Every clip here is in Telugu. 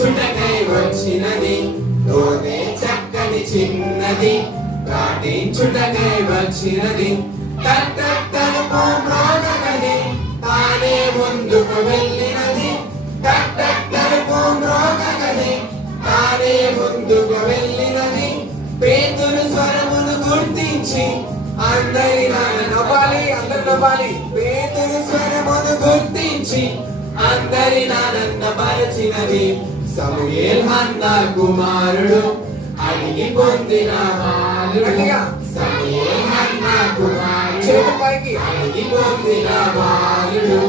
ప్రార్థించుటకై వచ్చినది రోదే చక్కని చిన్నది ప్రార్థించుటకై వచ్చినది తలుపు మ్రోగగది తానే ముందుకు వెళ్ళినది తలుపు మ్రోగగది తానే ముందుకు వెళ్ళినది పేతురు స్వరమును గుర్తించి అందరి నవ్వాలి పేతురు స్వరమును గుర్తించి అందరిని ఆనందపరచినది సమూయేలు హన్నా కుమారుడు అడిగి పొందిన బాలుడు సమూయేలు హన్నా కుమారుడు అడిగి పొందిన బాలుడు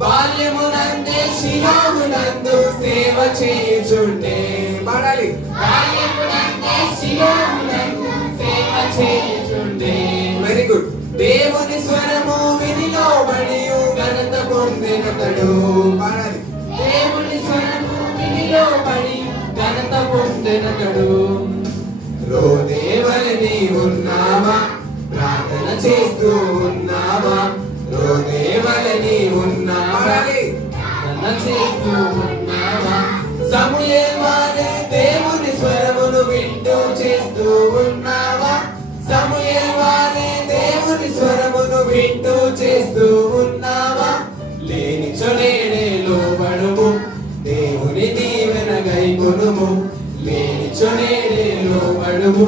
బాల్యమునందే శిలోమునందు సేవ చేయుచుండే పాడాలి బాల్యమునందే శిలోమునందు సేవ చేయుచుండే వెరీ గుడ్ దేవుని స్వరము వినిలోబడి ఘనత పొందినతడు పాడాలి దేవుని స్వరము వినిలోబడి ఘనత పొందినతడు రోదేవలని ఉన్నావా ప్రార్థన చేస్తూ ఉన్నావా రోదేవలని ఉన్నావా ప్రార్థన చేస్తూ ఉన్నావా సమూయేలు వారే దేవుని స్వరమును వింటూ చేస్తూ ఉన్నావా సమూయేలు వారే దేవుని స్వరమును వింటూ చేస్తూ ఉన్నావా లేనిచో నేడే లోబడుము దేవుని దీవెన గైకొనుము లేనిచో నేడే లోబడుము